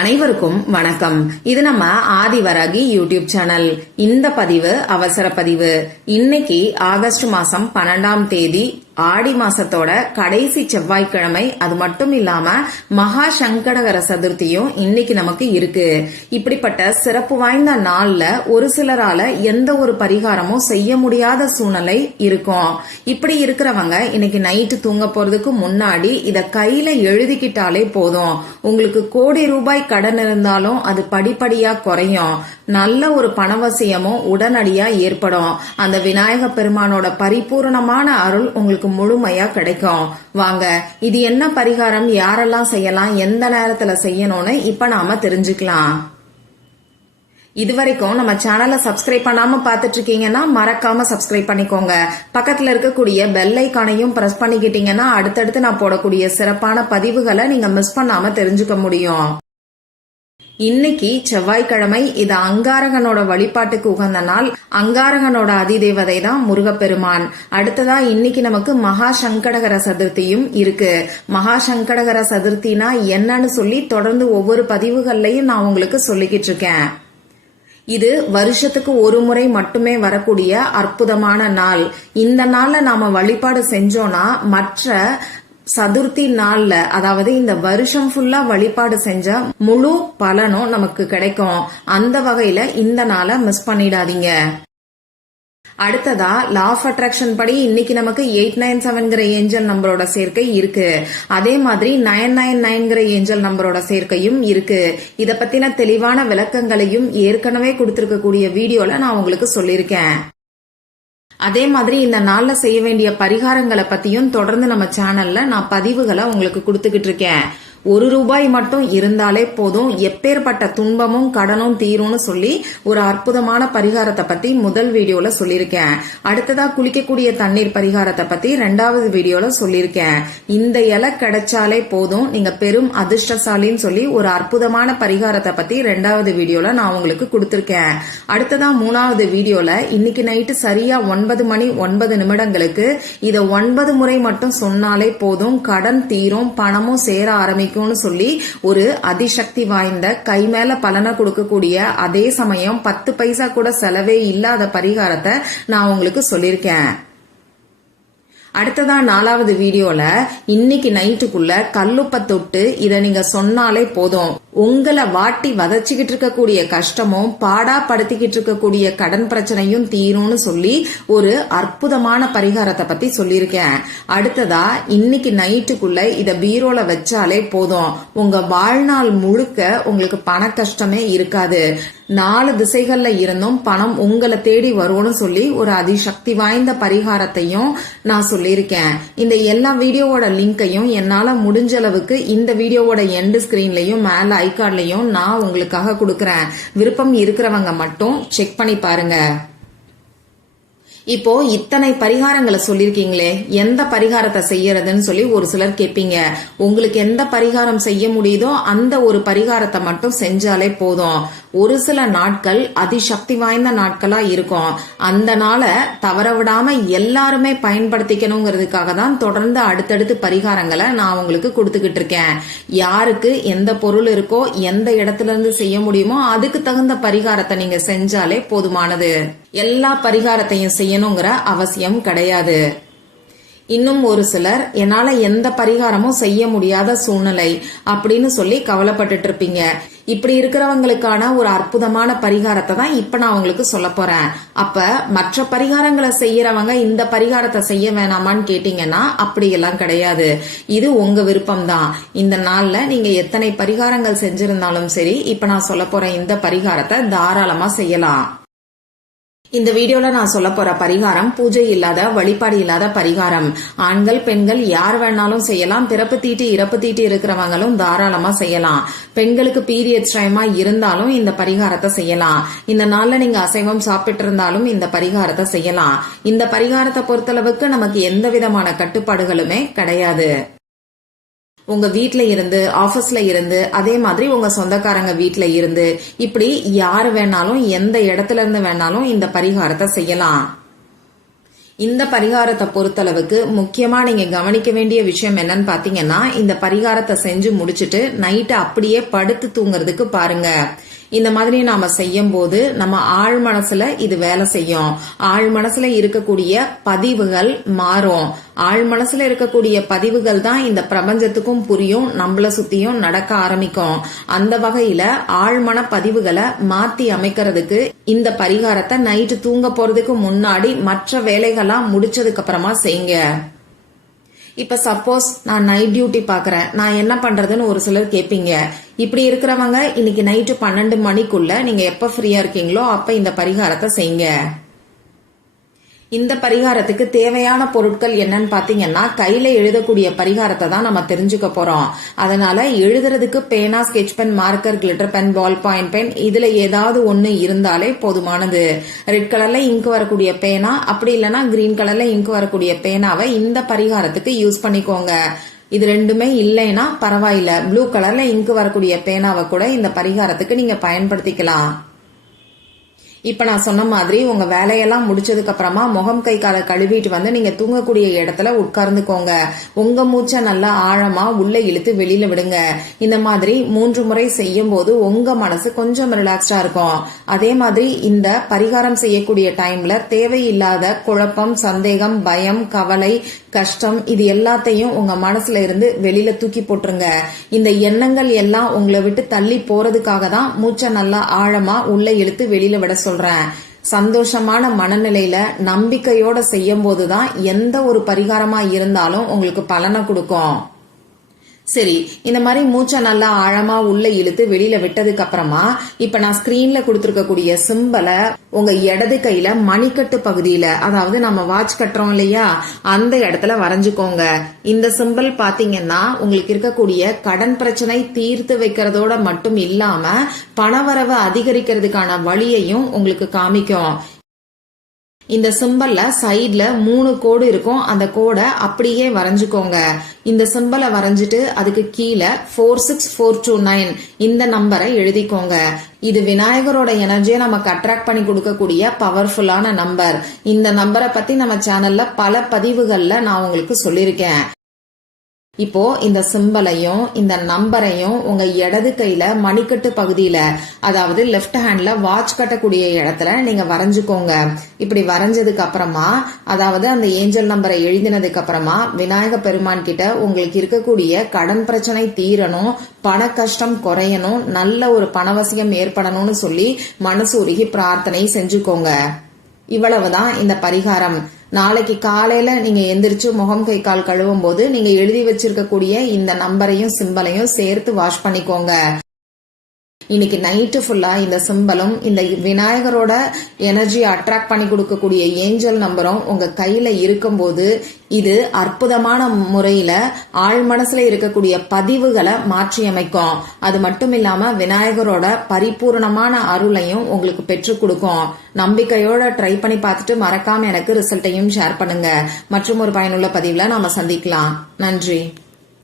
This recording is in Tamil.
அனைவருக்கும் வணக்கம். இது நம்ம ஆதிவராகி யூடியூப் சேனல். இந்த பதிவு அவசர பதிவு. இன்னைக்கு ஆகஸ்ட் மாசம் பன்னெண்டாம் தேதி ஆடி மாசத்தோட கடைசி செவ்வாய்க்கிழமை அது மட்டும் இல்லாம மகா சங்கடகர சதுர்த்தியும் இன்னைக்கு நமக்கு இருக்கு. இப்படிப்பட்ட சிறப்பு வாய்ந்த நாள்ல ஒரு சிலரால எந்த ஒரு பரிகாரமும் செய்ய முடியாத சூழ்நிலை இருக்கும். இப்படி இருக்கிறவங்க இன்னைக்கு நைட்டு தூங்க போறதுக்கு முன்னாடி இத கையில எழுதிக்கிட்டாலே போதும். உங்களுக்கு கோடி ரூபாய் கடன் இருந்தாலும் அது படிப்படியா குறையும். நல்ல ஒரு பணவசியமும் உடனடியா ஏற்படும். அந்த விநாயக பெருமானோட பரிபூரணமான அருள் உங்களுக்கு முழுமையா கிடைக்கும். வாங்க இது என்ன பரிகாரம்? யாரெல்லாம் செய்யலாம்? எந்த நேரத்துல செய்யணும்னு இப்ப நாம தெரிஞ்சுக்கலாம். இதுவரைக்கும் நம்ம சேனலை சப்ஸ்கிரைப் பண்ணாம பாத்துட்டு இருக்கீங்கன்னா மறக்காம சப்ஸ்கிரைப் பண்ணிக்கோங்க. பக்கத்துல இருக்கக்கூடிய பெல் ஐக்கானையும் பிரஸ் பண்ணிக்கிட்டீங்கன்னா அடுத்தடுத்து நான் போடக்கூடிய சிறப்பான பதிவுகளை நீங்க மிஸ் பண்ணாம தெரிஞ்சுக்க முடியும். இன்னைக்கு செவ்வாய்க்கிழமை இது அங்காரகனோட வழிபாட்டுக்கு உகந்த நாள். அங்காரகனோட அதிதேவதை தான் முருகப்பெருமான். அடுத்ததா இன்னைக்கு நமக்கு மகா சங்கடகர சதுர்த்தியும் இருக்கு. மகா சங்கடகர சதுர்த்தினா என்னன்னு சொல்லி தொடர்ந்து ஒவ்வொரு பதிவுகள்லையும் நான் உங்களுக்கு சொல்லிக்கிட்டு இருக்கேன். இது வருஷத்துக்கு ஒரு முறை மட்டுமே வரக்கூடிய அற்புதமான நாள். இந்த நாள்ல நாம வழிபாடு செஞ்சோம்னா மற்ற சதுர்த்தி நாள்ல அதாவது இந்த வருஷம் ஃபுல்லா வழிபாடு செஞ்ச முழு பலனும் நமக்கு கிடைக்கும். அந்த வகையில இந்த நாளை மிஸ் பண்ணிடாதீங்க. அடுத்ததா லா ஆஃப் அட்ராக்ஷன் படி இன்னைக்கு நமக்கு எயிட் நைன் செவன்கிற ஏஞ்சல் நம்பரோட சேர்க்கை இருக்கு. அதே மாதிரி நைன் நைன் நைன்கிற ஏஞ்சல் நம்பரோட சேர்க்கையும் இருக்கு. இத பத்தின தெளிவான விளக்கங்களையும் ஏற்கனவே கொடுத்திருக்கக்கூடிய வீடியோல நான் உங்களுக்கு சொல்லியிருக்கேன். அதே மாதிரி இந்த நாள்ல செய்ய வேண்டிய பரிகாரங்களை பத்தியும் தொடர்ந்து நம்ம சேனல்ல நான் பதிவுகளை உங்களுக்கு கொடுத்துக்கிட்டு இருக்கேன். ஒரு ரூபாய் மட்டும் இருந்தாலே போதும். எப்பேற்பட்ட துன்பமும் கடனும் தீரும்னு சொல்லி ஒரு அற்புதமான பரிகாரத்தை பத்தி முதல் வீடியோல சொல்லியிருக்கேன். அடுத்ததா குளிக்கக்கூடிய தண்ணீர் பரிகாரத்தை பத்தி ரெண்டாவது வீடியோல சொல்லியிருக்கேன். இந்த இலை கிடைச்சாலே போதும். நீங்க பெரும் அதிர்ஷ்டசாலின்னு சொல்லி ஒரு அற்புதமான பரிகாரத்தை பத்தி ரெண்டாவது வீடியோல நான் உங்களுக்கு கொடுத்திருக்கேன். அடுத்ததா மூணாவது வீடியோல இன்னைக்கு நைட்டு சரியா ஒன்பது மணி ஒன்பது நிமிடங்களுக்கு இதை ஒன்பது முறை மட்டும் சொன்னாலே போதும். கடன் தீரும் பணமும் சேர ஆரம்பிக்கும். கிடைக்கும்னு சொல்லி ஒரு அதிசக்தி வாய்ந்த கை மேல பலனை கொடுக்கக்கூடிய அதே சமயம் பத்து பைசா கூட செலவே இல்லாத பரிகாரத்தை நான் உங்களுக்கு சொல்லியிருக்கேன். அடுத்ததா நாலாவது வீடியோல இன்னைக்கு நைட்டுக்குள்ள கல்லுப்ப தொட்டு இதை நீங்க சொன்னாலே போதும். உங்களை வாட்டி வதச்சிக்கிட்டு இருக்கக்கூடிய கஷ்டமும் பாடா படுத்திக்கிட்டு இருக்கக்கூடிய கடன் பிரச்சனையும் தீரும்னு சொல்லி ஒரு அற்புதமான பரிகாரத்தை பத்தி சொல்லியிருக்கேன். அடுத்ததா இன்னைக்கு நைட்டுக்குள்ள இத பீரோல வச்சாலே போதும். உங்க வாழ்நாள் முழுக்க உங்களுக்கு பண கஷ்டமே இருக்காது. நாலு திசைகள்ல இருந்தும் பணம் உங்களை தேடி வரும்னு சொல்லி ஒரு அதிசக்தி வாய்ந்த பரிகாரத்தையும் நான் சொல்லியிருக்கேன். இந்த எல்லா வீடியோவோட லிங்கையும் என்னால முடிஞ்ச அளவுக்கு இந்த வீடியோவோட எண்டு ஸ்கிரீன்லயும் மேல ஐகார்ட்லயும் நான் உங்களுக்காக கொடுக்கறேன். விருப்பம் இருக்கிறவங்க மட்டும் செக் பண்ணி பாருங்க. இப்போ இத்தனை பரிகாரங்களை சொல்லிருக்கீங்களே எந்த பரிகாரத்தை செய்யறதுன்னு சொல்லி ஒரு சிலர் கேட்பீங்க. உங்களுக்கு எந்த பரிகாரம் செய்ய முடியுதோ அந்த ஒரு பரிகாரத்தை மட்டும் செஞ்சாலே போதும். ஒரு சில நாட்கள் அதிசக்தி வாய்ந்த நாட்களா இருக்கும். அந்த நாளை தவற விடாம எல்லாருமே பயன்படுத்திக்கணுங்கிறதுக்காக தான் தொடர்ந்து அடுத்தடுத்து பரிகாரங்களை நான் உங்களுக்கு கொடுத்துக்கிட்டு இருக்கேன். யாருக்கு எந்த பொருள் இருக்கோ எந்த இடத்துல இருந்து செய்ய முடியுமோ அதுக்கு தகுந்த பரிகாரத்தை நீங்க செஞ்சாலே போதுமானது. எல்லா பரிகாரத்தையும் செய்யணுங்கிற அவசியம் கிடையாது. இன்னும் ஒரு சிலர் என்னால எந்த பரிகாரமும் செய்ய முடியாத சூழ்நிலை அப்படின்னு சொல்லி கவலைப்பட்டுட்டு இருப்பீங்க. இப்படி இருக்கிறவங்களுக்கான ஒரு அற்புதமான பரிகாரத்தை தான் இப்ப நான் அவங்களுக்கு சொல்ல போறேன். அப்ப மற்ற பரிகாரங்களை செய்யறவங்க இந்த பரிகாரத்தை செய்ய வேணாமான்னு கேட்டீங்கன்னா அப்படியெல்லாம் கிடையாது. இது உங்க விருப்பம் தான் இந்த நாள்ல நீங்க எத்தனை பரிகாரங்கள் செஞ்சிருந்தாலும் சரி இப்ப நான் சொல்ல போற இந்த பரிகாரத்தை தாராளமா செய்யலாம். இந்த வீடியோல நான் சொல்ல போற பரிகாரம் பூஜை இல்லாத வழிபாடு இல்லாத பரிகாரம். ஆண்கள் பெண்கள் யார் வேணாலும் செய்யலாம். பிறப்பு தீட்டு இறப்பு தீட்டு இருக்கிறவங்களும் தாராளமா செய்யலாம். பெண்களுக்கு பீரியட் டைமா இருந்தாலும் இந்த பரிகாரத்தை செய்யலாம். இந்த நாள்ல நீங்க அசைவம் சாப்பிட்டு இருந்தாலும் இந்த பரிகாரத்தை செய்யலாம். இந்த பரிகாரத்தை பொறுத்தளவுக்கு நமக்கு எந்த விதமான கட்டுப்பாடுகளுமே கிடையாது. உங்க வீட்டுல இருந்து ஆபீஸ்ல இருந்து அதே மாதிரி உங்க சொந்தக்காரங்க வீட்டுல இருந்து இப்படி யார் வேணாலும் எந்த இடத்துல இருந்து வேணாலும் இந்த பரிகாரத்தை செய்யலாம். இந்த பரிகாரத்தை பொறுத்தளவுக்கு முக்கியமா நீங்க கவனிக்க வேண்டிய விஷயம் என்னன்னு பாத்தீங்கன்னா இந்த பரிகாரத்தை செஞ்சு முடிச்சுட்டு நைட்டு அப்படியே படுத்து தூங்குறதுக்கு பாருங்க. இந்த மாதிரி நாம செய்யும் போது நம்ம ஆழ் மனசுல இது வேலை செய்யும். ஆழ் மனசுல இருக்கக்கூடிய பதிவுகள் மாறும். ஆழ் மனசுல இருக்கக்கூடிய பதிவுகள் தான் இந்த பிரபஞ்சத்துக்கும் புரியும் நம்மள சுத்தியும் நடக்க ஆரம்பிக்கும். அந்த வகையில ஆழ்மன பதிவுகளை மாத்தி அமைக்கிறதுக்கு இந்த பரிகாரத்தை நைட்டு தூங்க போறதுக்கு முன்னாடி மற்ற வேலைகள்லாம் முடிச்சதுக்கு அப்புறமா செய்யுங்க. இப்ப சப்போஸ் நான் நைட் டியூட்டி பாக்குறேன். நான் என்ன பண்றதுன்னு ஒரு சிலர் கேட்பீங்க இப்படி இருக்கிறவங்க இன்னைக்கு நைட்டு பன்னெண்டு மணிக்குள்ள நீங்க எப்ப ஃப்ரீயா இருக்கீங்களோ அப்ப இந்த பரிகாரத்தை செய்யுங்க. இந்த பரிகாரத்துக்கு தேவையான பொருட்கள் என்னன்னு பாத்தீங்கன்னா கையில எழுதக்கூடிய பரிகாரத்தை தான் நம்ம தெரிஞ்சுக்க போறோம். அதனால எழுதுறதுக்கு பேனா sketch pen marker glitter pen ball point pen இதுல ஏதாவது ஒண்ணு இருந்தாலே போதுமானது. ரெட் கலர்ல இங்க் வரக்கூடிய பேனா அப்படி இல்லைன்னா கிரீன் கலர்ல இங்க் வரக்கூடிய பேனாவை இந்த பரிகாரத்துக்கு யூஸ் பண்ணிக்கோங்க. இது ரெண்டுமே இல்லைன்னா பரவாயில்ல. ப்ளூ கலர்ல இங்க் வரக்கூடிய பேனாவை கூட இந்த பரிகாரத்துக்கு நீங்க பயன்படுத்திக்கலாம். இப்ப நான் சொன்ன மாதிரி உங்க வேலையெல்லாம் முடிச்சதுக்கு அப்புறமா முகம் கை காலை கழுவிட்டு வந்து நீங்க தூங்கக்கூடிய இடத்துல உட்கார்ந்துக்கோங்க. உங்க மூச்சை நல்லா ஆழமா உள்ள இழுத்து வெளியில விடுங்க. இந்த மாதிரி மூன்று முறை செய்யும் போது உங்க மனசு கொஞ்சம் ரிலாக்ஸ்டா இருக்கும். அதே மாதிரி இந்த பரிகாரம் செய்யக்கூடிய டைம்ல தேவையில்லாத குழப்பம் சந்தேகம் பயம் கவலை கஷ்டம் இது எல்லாத்தையும் உங்க மனசுல இருந்து வெளியில தூக்கி போட்டுருங்க. இந்த எண்ணங்கள் எல்லாம் உங்களை விட்டு தள்ளி போறதுக்காக தான் மூச்சை நல்லா ஆழமா உள்ள இழுத்து வெளியில விட சொல்றேன் சந்தோஷமான மனநிலையில நம்பிக்கையோட செய்யும் போதுதான் எந்த ஒரு பரிகாரமா இருந்தாலும் உங்களுக்கு பலனை கொடுக்கும். சரி இந்த மாதிரி மூச்சை நல்லா ஆழமா உள்ள இழுத்து வெளியில விட்டதுக்கு அப்புறமா இப்ப நான் ஸ்கிரீன்ல கொடுத்துருக்கக்கூடிய சிம்பலை உங்க இடது கையில மணிக்கட்டு பகுதியில அதாவது நம்ம வாட்ச் கட்டுறோம் இல்லையா அந்த இடத்துல வரைஞ்சுக்கோங்க. இந்த சிம்பல் பாத்தீங்கன்னா உங்களுக்கு இருக்கக்கூடிய கடன் பிரச்சனை தீர்த்து வைக்கிறதோட மட்டும் இல்லாம பணவரவு அதிகரிக்கிறதுக்கான வழியையும் உங்களுக்கு காமிக்கும். இந்த சிம்பல்ல சைட்ல மூணு கோடு இருக்கும். அந்த கோடை அப்படியே வரைஞ்சுக்கோங்க. இந்த சிம்பலை வரைஞ்சிட்டு அதுக்கு கீழே four six four two nine இந்த நம்பரை எழுதிக்கோங்க. இது விநாயகரோட எனர்ஜியை நமக்கு அட்ராக்ட் பண்ணி கொடுக்கக்கூடிய பவர்ஃபுல்லான நம்பர் இந்த நம்பரை பத்தி நம்ம சேனல்ல பல பதிவுகள்ல நான் உங்களுக்கு சொல்லியிருக்கேன். இப்போ இந்த சிம்பலையும் இந்த நம்பரையும் உங்க இடது கையில மணிக்கட்டு பகுதியில அதாவது லெஃப்ட் ஹேண்ட்ல வாட்ச் கட்டக்கூடிய இடத்துல நீங்க வரைஞ்சுக்கோங்க. இப்படி வரைஞ்சதுக்கு அப்புறமா அதாவது அந்த ஏஞ்சல் நம்பரை எழுதினதுக்கு அப்புறமா விநாயக பெருமான் கிட்ட உங்களுக்கு இருக்கக்கூடிய கடன் பிரச்சனை தீரணும் பண கஷ்டம் குறையணும் நல்ல ஒரு பணவசியம் ஏற்படணும்னு சொல்லி மனசு உருகி பிரார்த்தனை செஞ்சுக்கோங்க. இவ்வளவுதான் இந்த பரிகாரம். நாளைக்கு காலையில நீங்க எந்திரிச்சு முகம் கை கால் கழுவும் போது நீங்க எழுதி வச்சிருக்கக்கூடிய இந்த நம்பரையும் சிம்பலையும் சேர்த்து வாஷ் பண்ணிக்கோங்க. இன்னைக்கு நைட்டு ஃபுல்லா இந்த சிம்பலும் இந்த விநாயகரோட எனர்ஜி அட்ராக்ட் பண்ணி கொடுக்கக்கூடிய ஏஞ்சல் நம்பரும் உங்க கையில இருக்கும்போது இது அற்புதமான முறையில ஆழ் மனசுல இருக்கக்கூடிய பதிவுகளை மாற்றி அமைக்கும். அது மட்டும் இல்லாம விநாயகரோட பரிபூர்ணமான அருளையும் உங்களுக்கு பெற்றுக் கொடுக்கும். நம்பிக்கையோட ட்ரை பண்ணி பார்த்துட்டு மறக்காம எனக்கு ரிசல்ட்டையும் ஷேர் பண்ணுங்க. மற்றும் ஒரு பயனுள்ள பதிவுல நாம சந்திக்கலாம். நன்றி.